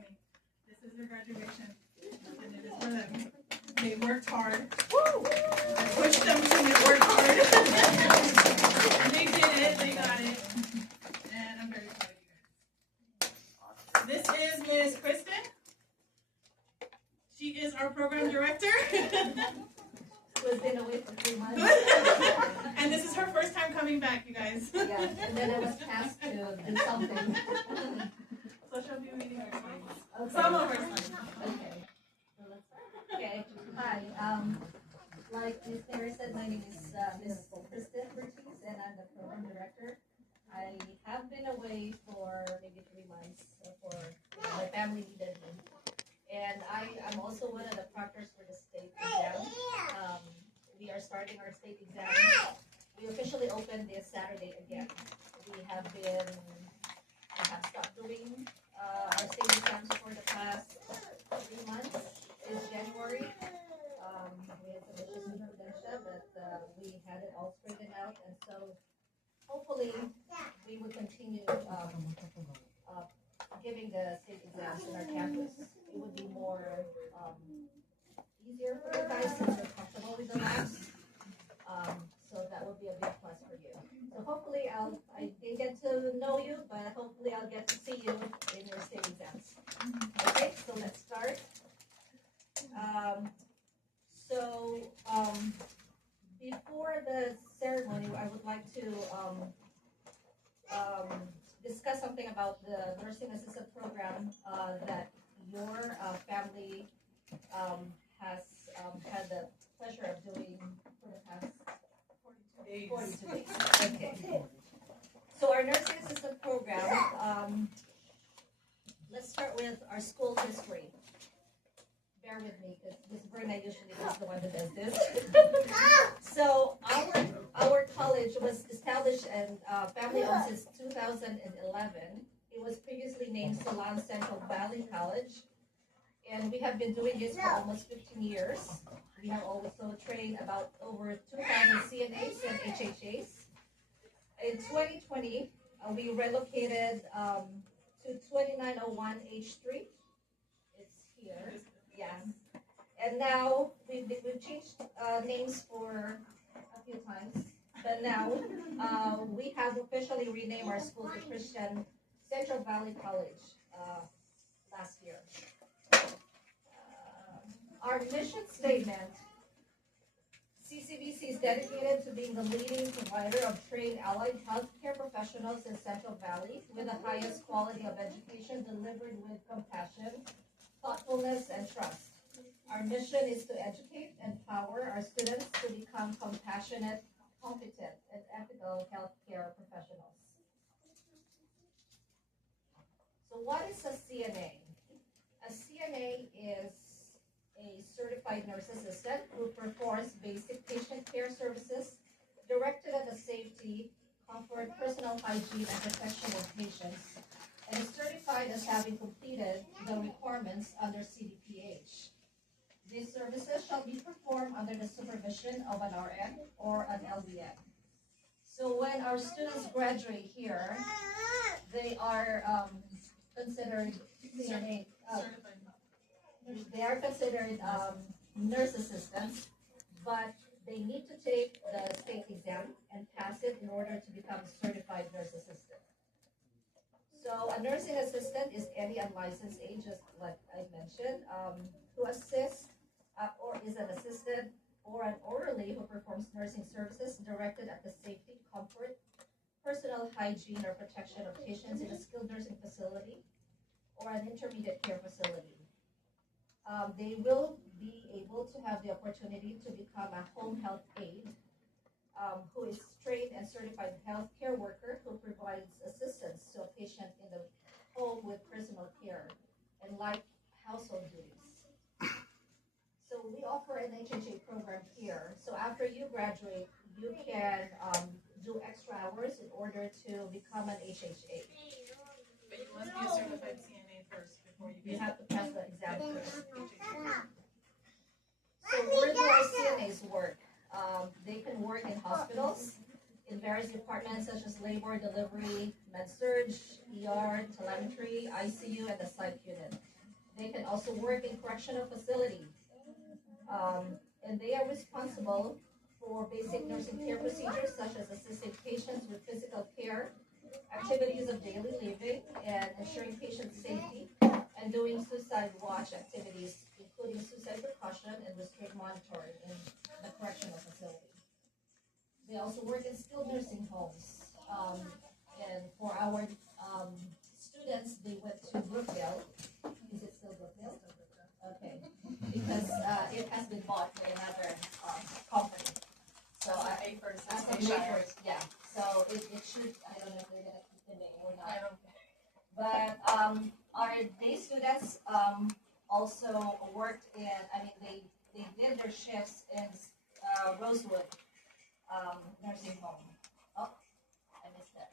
coming. This is their graduation, and it is for them. They worked hard. Woo! I pushed them to work hard. And they did it. They got it. And I'm very proud of you guys. This is Miss Kristen. She is our program director. Who has been away for 3 months. And this is her first time coming back, you guys. Yeah, and then I was tasked to do something. So she'll be reading our slides. Okay. Some of our slides. Okay. So let's start. Okay. Hi. Like Ms. Terry said, my name is Ms. Kristen Ortiz, and I'm the program director. I have been away for maybe 3 months for my family needed me. And I'm also one of the proctors for the state exam. We are starting our state exam. We officially opened this Saturday again. We have stopped doing our state exams for the past 3 months. It's January. We had some issues with Prudential, but we had it all straightened out. And so hopefully we will continue giving the state exams in our campus. It would be more easier for you guys since you're comfortable with the labs. So that would be a big plus for you. So hopefully I didn't get to know you, but hopefully I'll get to see you in your state exams. Okay, so let's start. Before the ceremony, I would like to discuss something about the nursing assistant program that your family has had the pleasure of doing for the past 42 days. Okay. So our nursing assistant program, let's start with our school history. Bear with me, because Ms. Bruna usually is the one that does this. So our college was established and family-owned since 2011. It was previously named Solon Central Valley College, and we have been doing this for almost 15 years. We have also trained about over 2,000 CNAs and HHAs. In 2020, we relocated to 2901 H3. It's here. Yeah. And now we've changed names for a few times, but now we have officially renamed our school to Christian Central Valley College last year. Our mission statement: CCVC is dedicated to being the leading provider of trained allied healthcare professionals in Central Valley with the highest quality of education delivered with compassion, thoughtfulness, and trust. Our mission is to educate and empower our students to become compassionate, competent, and ethical healthcare professionals. So what is a CNA? A CNA is a certified nurse assistant who performs basic patient care services directed at the safety, comfort, personal hygiene, and protection of patients, and is certified as having completed the requirements under CDPH. These services shall be performed under the supervision of an RN or an LVN. So when our students graduate here, they are considered CNA. They are considered nurse assistants, but they need to take the state exam and pass it in order to become a certified nurse assistant. So a nursing assistant is any unlicensed aide, just like I mentioned, who assists or is an assistant or an orderly who performs nursing services directed at the safety, comfort, personal hygiene, or protection of patients in a skilled nursing facility or an intermediate care facility. They will be able to have the opportunity to become a home health aide who is trained and certified healthcare worker who provides assistance to a patient in the home with personal care and light household duties. So we offer an HHA program here. So after you graduate, you can do extra hours in order to become an HHA. But you must be a certified CNA first before you have to pass the exam first. So where do our CNAs work? They can work in hospitals, in various departments such as labor, delivery, med-surg, ER, telemetry, ICU, and the psych unit. They can also work in correctional facilities. And they are responsible for basic nursing care procedures such as assisting patients with physical care, activities of daily living, and ensuring patient safety, and doing suicide watch activities, including suicide precaution and restraint monitoring in the correctional facility. They also work in skilled nursing homes. And for our students, they went to Brookville. Is it still Brookville? Okay, because it has been bought by another company. So I first, yeah. So it should, I don't know if they're gonna keep the name or not. I don't But our day students also worked in, they did their shifts in Rosewood nursing home. Oh, I missed that.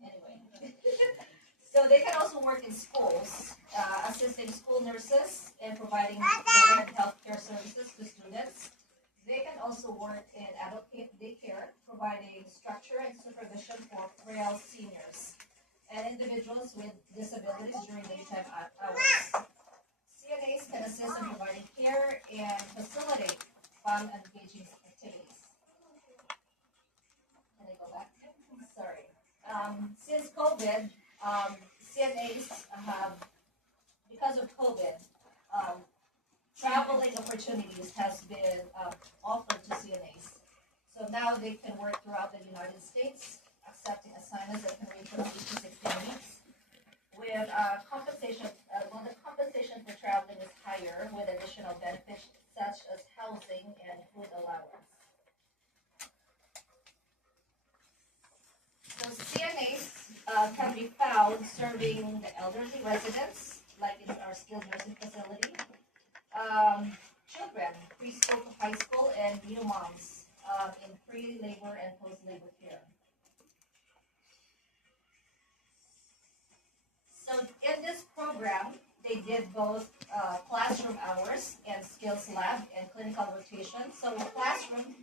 Anyway. So they can also work in schools, assisting school nurses and providing direct health care services to students. They can also work in adult daycare, providing structure and supervision for frail seniors and individuals with disabilities during daytime hours. CNAs can assist in providing care and facilitate fun and engaging activities. Can I go back? Sorry. Since COVID, CNAs have, because of COVID, traveling opportunities has been offered to CNAs. So now they can work throughout the United States, accepting assignments that can range from 8 to 16 weeks. With compensation, the compensation for traveling is higher with additional benefits such as housing and food allowance. So CNAs can be found serving the elderly residents, like in our skilled nursing facility, children, preschool to high school, and new moms in pre-labor and post-labor care. So in this program, they did both classroom hours and skills lab and clinical rotation. So in classroom,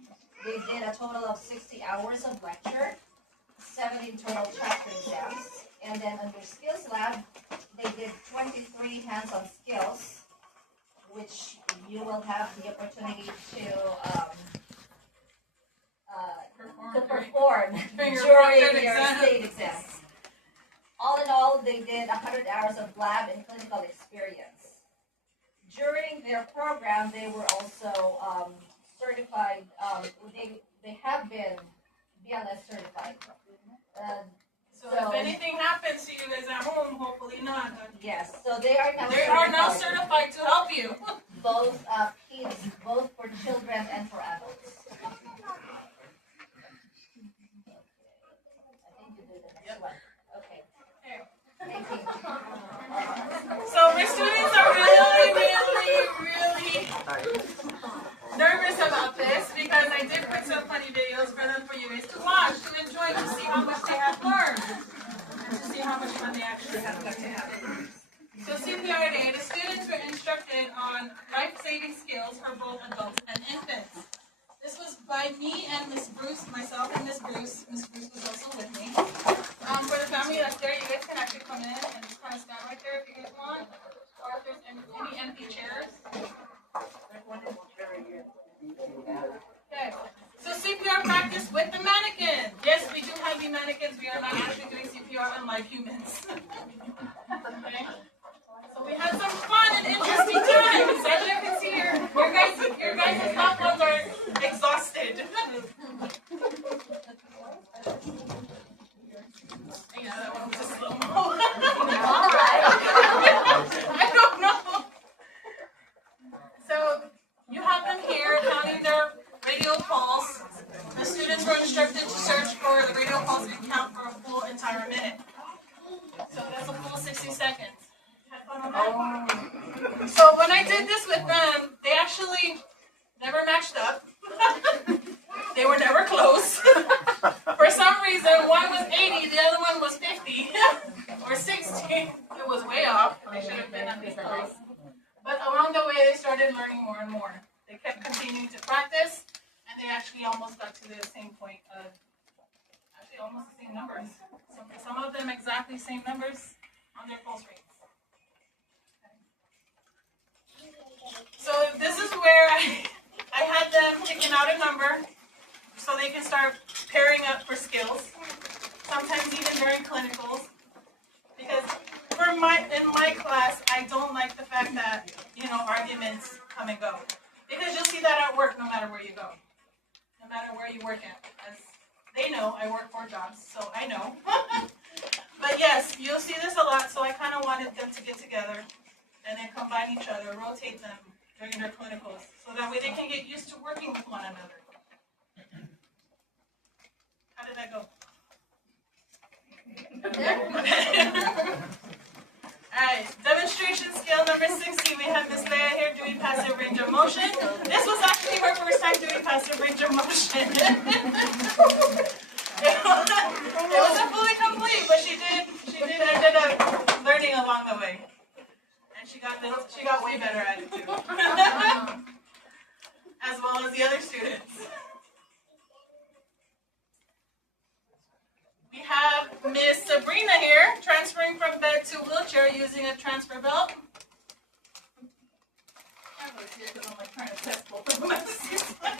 they did a total of 60 hours of lecture, 17 total chapter exams, and then under skills lab, they did 23 hands-on skills, which you will have the opportunity to perform during your state exams. All in all, they did 100 hours of lab and clinical experience. During their program, they were also certified. They have been BLS certified. So if anything happens to you guys at home, hopefully not. Yes, so they are now. They are now certified to help you. Both kids, both for children and for adults. I think you did the next one. Okay. Thank you. So my students are really nervous about this because I did put some funny videos for them for you guys to watch, to enjoy, to see how much they have learned, and to see how much fun they actually have got to have. So CPR Day, the students were instructed on life-saving skills for both adults and infants. This was by me and Miss Bruce, myself and Miss Bruce. Miss Bruce was also with me. For the family that's there, you guys can actually come in and just kind of stand right there if you guys want, or if there's any empty chairs. Okay. So CPR practice with the mannequin. Yes, we do have the mannequins. We are not actually doing CPR on live humans. Okay. So we had some fun and interesting times. As you can see here, your guys' loved ones are exhausted. Yeah, that one was a slow-mo. I don't know. So you have them here counting their radial pulse. The students were instructed to search for the radial pulse and count for a full entire minute. So that's a full 60 seconds. So when I did this with them, they actually never matched up. They were never close. For some reason, one was 80, the other one was 50 or 60. It was way off. They should have been at least close. But along the way, they started learning more and more. They kept continuing to practice, and they actually almost got to the same point of, actually almost the same numbers. So some of them exactly same numbers on their pulse rates. where I had them picking out a number so they can start pairing up for skills, sometimes even during clinicals. Because in my class, I don't like the fact that, arguments come and go. Because you'll see that at work no matter where you go, no matter where you work at. As they know, I work 4 jobs, so I know. But yes, you'll see this a lot, so I kind of wanted them to get together and then combine each other, rotate them during their clinicals, so that way they can get used to working with one another. How did that go? Alright, demonstration skill number 60. We have Miss Leia here doing passive range of motion. This was actually her first time doing passive range of motion. It wasn't fully complete, but she ended up learning along the way. And she got way better at it too. As well as the other students. We have Miss Sabrina here, transferring from bed to wheelchair using a transfer belt. I'm like trying to test both of them at the same time.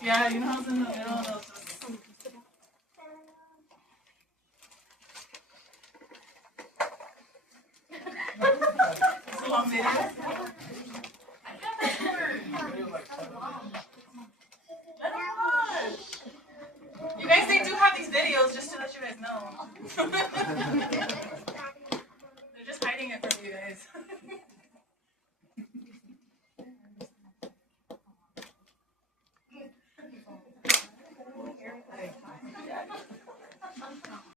Yeah, you know what's in the middle of those. It's a long video. Let them watch. You guys, they do have these videos, just to let you guys know.